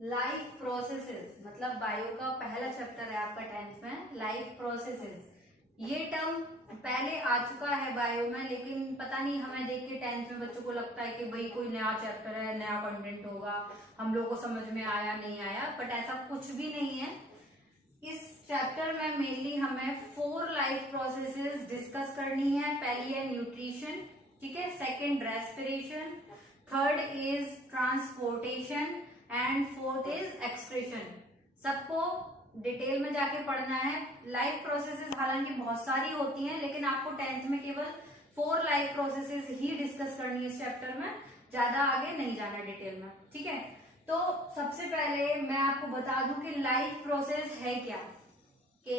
Life processes मतलब bio का पहला चैप्टर है आपका 10th में, लाइफ प्रोसेसेस। ये टर्म पहले आ चुका है बायो में, लेकिन पता नहीं हमें देख के 10th में बच्चों को लगता है कि भाई कोई नया चैप्टर है, नया कंटेंट होगा, हम लोग को समझ में आया नहीं आया, बट ऐसा कुछ भी नहीं है। इस चैप्टर में मेनली हमें 4 लाइफ प्रोसेसेस डिस्कस करनी है। पहली है न्यूट्रिशन, ठीक है, second respiration, third is transportation and fourth is excretion. सबको डिटेल में जाके पढ़ना है। लाइफ प्रोसेसेस हालांकि बहुत सारी होती हैं, लेकिन आपको 10th में केवल 4 लाइफ प्रोसेसेस ही डिस्कस करनी है इस चैप्टर में, ज्यादा आगे नहीं जाना डिटेल में, ठीक है। तो सबसे पहले मैं आपको बता दूं कि लाइफ प्रोसेस है क्या, कि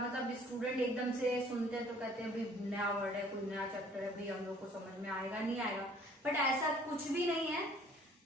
मतलब स्टूडेंट एकदम से सुनते हैं तो कहते हैं भाई नया वर्ड है, कोई नया चैप्टर है, भाई हम लोग को समझ में आएगा नहीं आएगा, बट ऐसा कुछ भी नहीं है।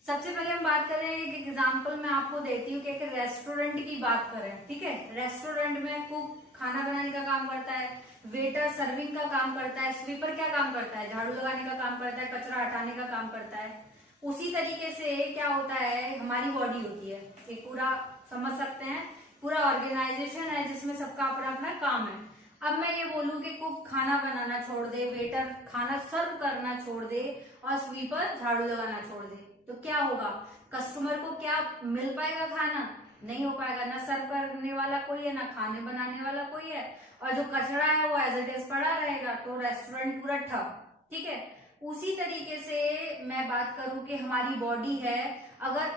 सबसे पहले हम बात करें, एक एग्जांपल मैं आपको देती हूँ कि एक रेस्टोरेंट की बात करें, ठीक है। रेस्टोरेंट में कुक खाना बनाने का काम करता है, वेटर सर्विंग का काम करता है, स्वीपर क्या काम करता है, झाड़ू लगाने का काम करता है, कचरा हटाने का काम करता है। उसी तरीके से क्या होता है, हमारी बॉडी होती है, एक पूरा समझ सकते हैं, पूरा ऑर्गेनाइजेशन है जिसमें सबका अपना अपना काम है। अब मैं ये बोलूं कि कुक खाना बनाना छोड़ दे, वेटर खाना सर्व करना छोड़ दे और स्वीपर झाड़ू लगाना छोड़ दे, तो क्या होगा, कस्टमर को क्या मिल पाएगा, खाना नहीं हो पाएगा। ना सर्व करने वाला कोई है, ना खाने बनाने वाला कोई है, और जो कचरा है वो एज इट इज पड़ा रहेगा, तो रेस्टोरेंट पूरा ठप, ठीक है। उसी तरीके से मैं बात करूं कि हमारी बॉडी है, अगर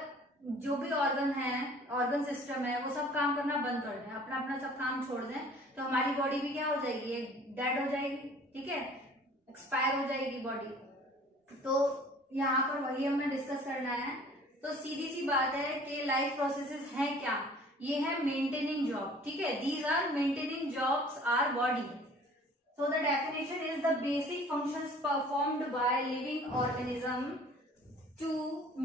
जो भी ऑर्गन है, ऑर्गन सिस्टम है, वो सब काम करना बंद कर दें, अपना अपना सब काम छोड़ दें, तो हमारी बॉडी भी क्या हो जाएगी, डेड हो जाएगी, ठीक है, एक्सपायर हो जाएगी बॉडी। तो यहाँ पर वही हमें डिस्कस करना है। तो सीधी सी बात है कि लाइफ प्रोसेसेस हैं क्या, ये है मेंटेनिंग जॉब, ठीक है, these are maintaining jobs are body. So the definition is the basic functions performed by living organism to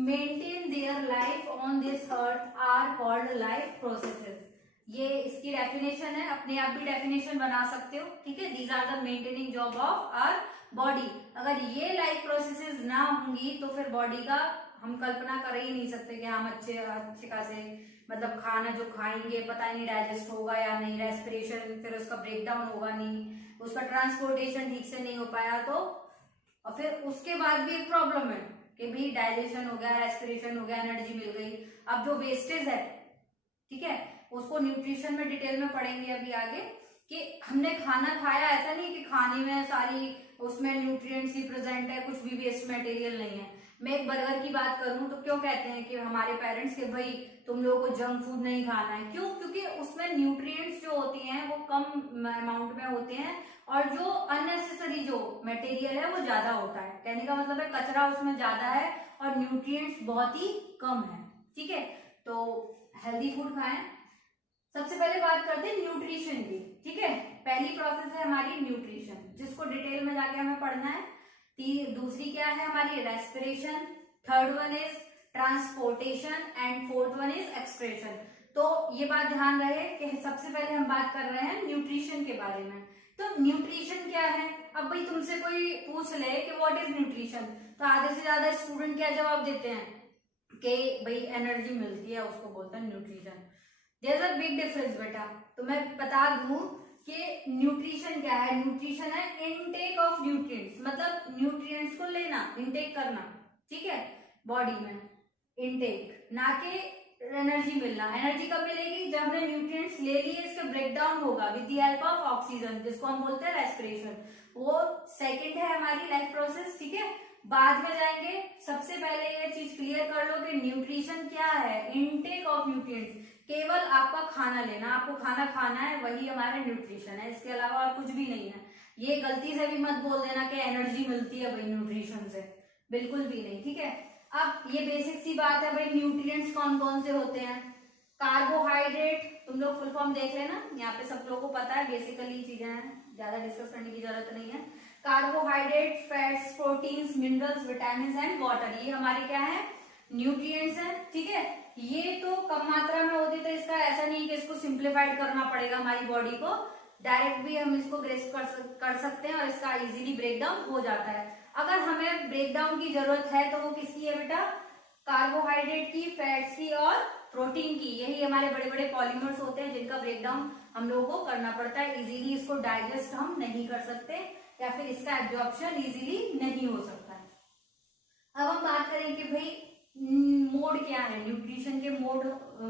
maintain their life on this earth are called life processes. ये इसकी definition है, अपने आप भी definition बना सकते हो, ठीक है। These are the maintaining job of our body. अगर ये लाइफ प्रोसेसेस ना होंगी तो फिर बॉडी का हम कल्पना कर ही नहीं सकते कि हम अच्छे खासे मतलब खाना जो खाएंगे पता नहीं डाइजेस्ट होगा या नहीं, रेस्पिरेशन फिर उसका ब्रेकडाउन होगा नहीं, उसका ट्रांसपोर्टेशन ठीक से नहीं हो पाया, तो और फिर उसके बाद भी एक प्रॉब्लम है कि भाई डाइजेशन हो गया, रेस्पिरेशन हो गया, एनर्जी मिल गई, अब जो वेस्टेज है, ठीक है, उसको न्यूट्रिशन में डिटेल में पढ़ेंगे अभी आगे, कि हमने खाना खाया, ऐसा नहीं कि खाने में सारी उसमें न्यूट्रिएंट्स ही प्रेजेंट है, कुछ भी वेस्ट मटेरियल नहीं है। मैं एक बर्गर की बात करूं तो क्यों कहते हैं कि हमारे पेरेंट्स के भाई तुम लोगों को जंक फूड नहीं खाना है, क्यों, क्योंकि उसमें न्यूट्रिएंट्स जो होती हैं वो कम अमाउंट में होते हैं और जो अननेसेसरी जो मटेरियल है वो ज्यादा होता है। कहने का मतलब है कचरा उसमें ज्यादा है और न्यूट्रिएंट्स बहुत ही कम है, ठीक है। तो हेल्दी फूड खाएं। सबसे पहले बात करते हैं न्यूट्रिशन की, ठीक है। पहली प्रोसेस है हमारी न्यूट्रिशन, जिसको डिटेल में जाके हमें पढ़ना है। दूसरी क्या है हमारी respiration, third one is transportation and fourth one is excretion. तो ये बात ध्यान रहे कि सबसे पहले हम बात कर रहे हैं न्यूट्रिशन के बारे में। तो न्यूट्रिशन क्या है, अब भाई तुमसे कोई पूछ ले कि व्हाट इज न्यूट्रिशन, तो आधे से ज्यादा स्टूडेंट क्या जवाब देते हैं कि भाई एनर्जी मिलती है, उसको बोलते हैं nutrition. There is a big difference बेटा। तो मैं बता दूं कि न्यूट्रिशन क्या है, न्यूट्रिशन है इनटेक ऑफ न्यूट्रिएंट्स, मतलब न्यूट्रिएंट्स को लेना, इनटेक करना, ठीक है, बॉडी में इनटेक, ना कि एनर्जी मिलना। एनर्जी कब मिलेगी, जब हमने न्यूट्रिएंट्स ले लिए, इसका ब्रेकडाउन होगा with the help of oxygen, जिसको हम बोलते हैं रेस्पिरेशन। वो सेकंड है हमारी लाइफ प्रोसेस, ठीक है, बाद में जाएंगे। सबसे पहले ये चीज क्लियर कर लो कि न्यूट्रिशन क्या है, इनटेक ऑफ न्यूट्रिएंट्स, केवल आपका खाना लेना, आपको खाना खाना है, वही हमारा न्यूट्रिशन है, इसके अलावा और कुछ भी नहीं है। ये गलती से भी मत बोल देना कि एनर्जी मिलती है भाई न्यूट्रिशन से, बिल्कुल भी नहीं, ठीक है। अब ये बेसिक सी बात है भाई, न्यूट्रिएंट्स कौन कौन से होते हैं। कार्बोहाइड्रेट, तुम लोग फुल फॉर्म देख लेना, यहाँ पे सब लोगों को पता है, बेसिकली चीजें हैं, ज्यादा डिस्कस करने की जरूरत नहीं है। Carbohydrate, fats, proteins, minerals, vitamin and water, ये हमारे क्या है, न्यूट्रिएंट्स हैं, ठीक है। ये तो कम मात्रा में होती, तो इसका ऐसा नहीं कि इसको सिंप्लीफाइड करना पड़ेगा हमारी बॉडी को, डायरेक्ट भी हम इसको ग्रेस्प कर सकते हैं और इसका इजीली ब्रेकडाउन हो जाता है। अगर हमें ब्रेकडाउन की जरूरत है तो वो किसकी है बेटा, कार्बोहाइड्रेट की, फैट्स की और प्रोटीन की। यही हमारे बड़े बड़े पॉलीमर्स होते हैं जिनका ब्रेकडाउन हम लोगों को करना पड़ता है। इजीली इसको डाइजेस्ट हम नहीं कर सकते या फिर इसका एब्जॉर्प्शन इजीली नहीं हो सकता है। अब हम बात करें कि भाई मोड क्या है, न्यूट्रिशन के मोड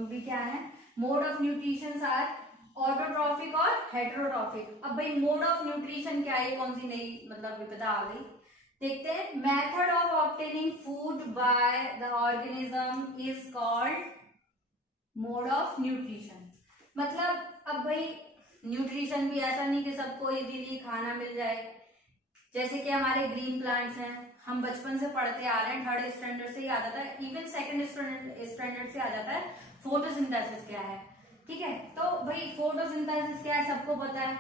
भी क्या है। Mode of nutrition are autotrophic और हेटेरोट्रॉफिक। अब भाई मोड ऑफ न्यूट्रिशन क्या है, कौन सी नई मतलब विपदा आ गई, देखते हैं। Method of obtaining food by the organism is called mode of nutrition. मतलब अब भाई न्यूट्रिशन भी ऐसा नहीं कि सबको इजीली खाना मिल जाए। जैसे कि हमारे ग्रीन प्लांट्स हैं, हम बचपन से पढ़ते आ रहे हैं, 3rd स्टैंडर्ड से ही आ जाता है, इवन 2nd स्टैंडर्ड से आ जाता है फोटोसिंथेसिस क्या है। ठीक है, तो भाई फोटोसिंथेसिस क्या है सबको पता है।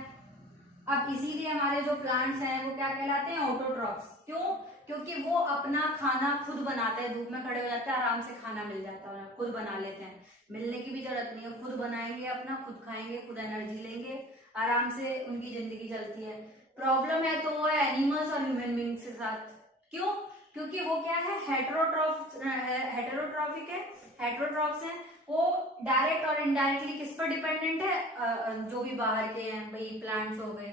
अब इसीलिए हमारे जो प्लांट्स हैं वो क्या कहलाते हैं, ऑटोट्रॉफ्स। क्यों? क्योंकि वो अपना खाना खुद बनाते हैं, धूप में खड़े हो जाते हैं, आराम से खाना मिल जाता है, खुद बना लेते हैं, मिलने की भी जरूरत नहीं है, खुद बनाएंगे अपना, खुद खाएंगे, खुद एनर्जी लेंगे, आराम से उनकी जिंदगी चलती है। प्रॉब्लम है तो वो है एनिमल्स और ह्यूमन बींग्स के साथ। क्यों? क्योंकि वो क्या है, हेटेरोट्रॉफिक है, हेटेरोट्रॉफ्स हैं। वो डायरेक्ट और इनडायरेक्टली किस पर डिपेंडेंट है, जो भी बाहर के हैं, भाई प्लांट्स हो गए,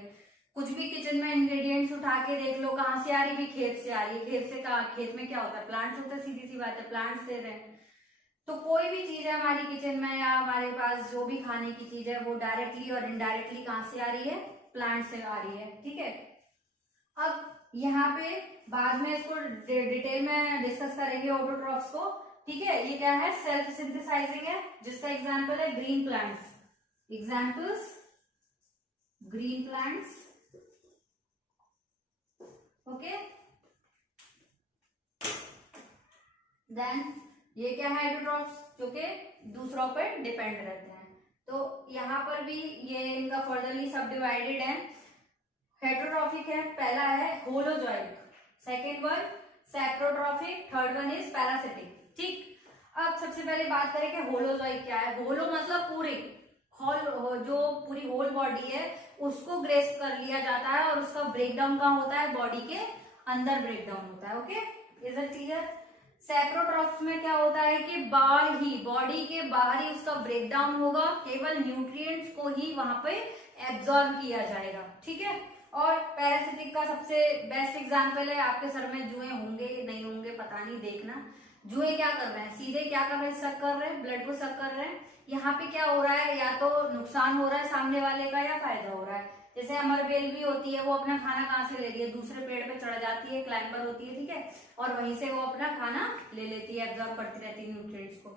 कुछ भी किचन में इंग्रेडिएंट्स उठा के देख लो, कहाँ से आ रही, भी खेत से आ रही है। खेत से कहाँ, खेत में क्या होता है, प्लांट्स होता है, सीधी सी बात है, प्लांट्स दे रहे हैं। तो कोई भी चीज है हमारी किचन में या हमारे पास जो भी खाने की चीज है वो डायरेक्टली और इनडायरेक्टली कहाँ से आ रही है, प्लांट से आ रही है। ठीक है, अब यहाँ पे बाद में इसको डिटेल में डिस्कस करेंगे ऑटोट्रॉफ्स को। ठीक है, ये क्या है, सेल्फ सिंथेसाइजिंग है, जिसका एग्जांपल है green plants. Examples green plants, okay. Then ये क्या है, हेटेरोट्रॉफ्स, जो कि दूसरों पर डिपेंड रहते हैं। तो यहाँ पर भी ये इनका फर्दरली सब डिवाइडेड है। हेटेरोट्रॉफिक है, पहला है holozoic, second one saprotrophic, third one is parasitic. ठीक, अब सबसे पहले बात करें कि होलोजोइक क्या है। होलो मतलब पूरी, होल जो पूरी होल बॉडी है उसको ग्रेस्प कर लिया जाता है और उसका ब्रेकडाउन कहाँ होता है, बॉडी के अंदर ब्रेकडाउन होता है। Okay, is it clear. Saprotrophs में क्या होता है कि बाहर ही, बॉडी के बाहर ही उसका ब्रेकडाउन होगा, केवल न्यूट्रिएंट्स को ही वहां पे एब्जॉर्ब किया जाएगा। ठीक है, और पैरासिटिक का सबसे बेस्ट एग्जांपल है, आपके सर में जुए होंगे नहीं होंगे पता नहीं, देखना। जुए क्या कर रहे हैं, सीधे क्या कर रहे हैं, सक कर रहे हैं, ब्लड को सक कर रहे हैं। यहाँ पे क्या हो रहा है, या तो नुकसान हो रहा है सामने वाले का या फायदा हो रहा है। जैसे अमर बेल भी होती है, वो अपना खाना कहाँ से ले रही है, दूसरे पेड़ पे चढ़ जाती है, क्लाइंबर होती है, ठीक है, और वहीं से वो अपना खाना ले लेती है, एब्जॉर्ब करती रहती है न्यूट्रिएंट्स को।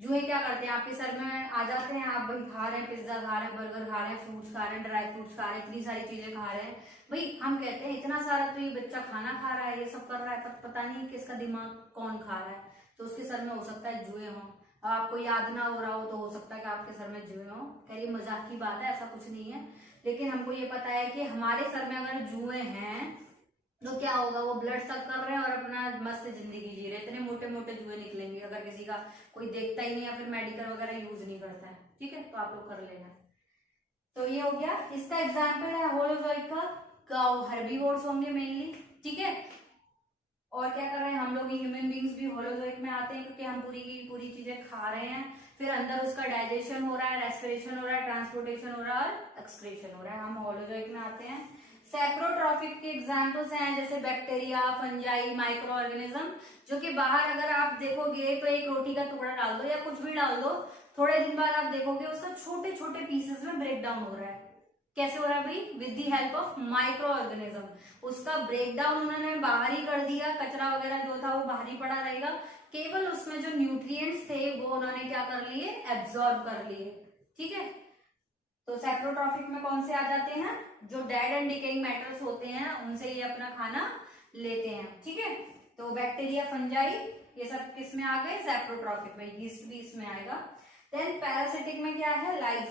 जुए क्या करते हैं, आपके सर में आ जाते हैं, आप भाई खा रहे हैं, पिज्जा खा रहे हैं, बर्गर खा रहे हैं, फ्रूट्स खा रहे हैं, ड्राई फ्रूट्स खा रहे हैं, इतनी सारी चीजें खा रहे हैं। भाई हम कहते हैं इतना सारा तो ये बच्चा खाना खा रहा है, ये सब कर रहा है, पर पता नहीं किसका दिमाग कौन खा रहा है, तो उसके सर में हो सकता है जुए हों। आपको याद ना हो रहा हो तो हो सकता है कि आपके सर में जुए हों। कह मजाक की बात है, ऐसा कुछ नहीं है, लेकिन हमको ये पता है कि हमारे सर में अगर जुए हैं तो क्या होगा, वो ब्लड सक कर रहे हैं और अपना मस्त जिंदगी जी रहे हैं। इतने मोटे मोटे जुए निकलेंगे, अगर किसी का कोई देखता ही नहीं या फिर मेडिकल वगैरह यूज नहीं करता है। ठीक है, तो आप लोग कर लेना। तो ये हो गया, इसका एग्जाम्पल है होलोजोइक का, काउ हर्बीवोर्स होंगे मेनली। ठीक है, और क्या कर रहे हैं हम लोग, ह्यूमन बींग्स भी होलोजोइक में आते हैं, क्योंकि हम पूरी की पूरी चीजें खा रहे हैं, फिर अंदर उसका डाइजेशन हो रहा है, रेस्पिरेशन हो रहा है, ट्रांसपोर्टेशन हो रहा है और एक्सक्रीशन हो रहा है, हम होलोजोइक में आते हैं। सैप्रोट्रॉफिक के एग्जाम्पल्स हैं जैसे बैक्टीरिया, फंजाई, माइक्रो ऑर्गेनिज्म, जो कि बाहर अगर आप देखोगे तो एक रोटी का टुकड़ा डाल दो या कुछ भी डाल दो, थोड़े दिन बाद आप देखोगे उसका छोटे छोटे पीसेस में ब्रेक डाउन हो रहा है। कैसे हो रहा है भाई, with the help of micro organism. उसका ब्रेकडाउन उन्होंने बाहर ही कर दिया, कचरा वगैरह जो था वो बाहर ही पड़ा रहेगा, केवल उसमें जो न्यूट्रिएंट्स थे वो उन्होंने क्या कर लिए, एब्जॉर्ब कर लिए। ठीक है, तो सैप्रोट्रॉफिक में कौन से आ जाते हैं, जो डेड एंड डिकेइंग मैटर्स होते हैं उनसे ये अपना खाना लेते हैं। ठीक है, तो बैक्टीरिया, फंजाई, ये सब किस में आ गए, सैप्रोट्रॉफिक में, यीस्ट भी इसमें आएगा। देन पैरासिटिक में क्या है, लाइस,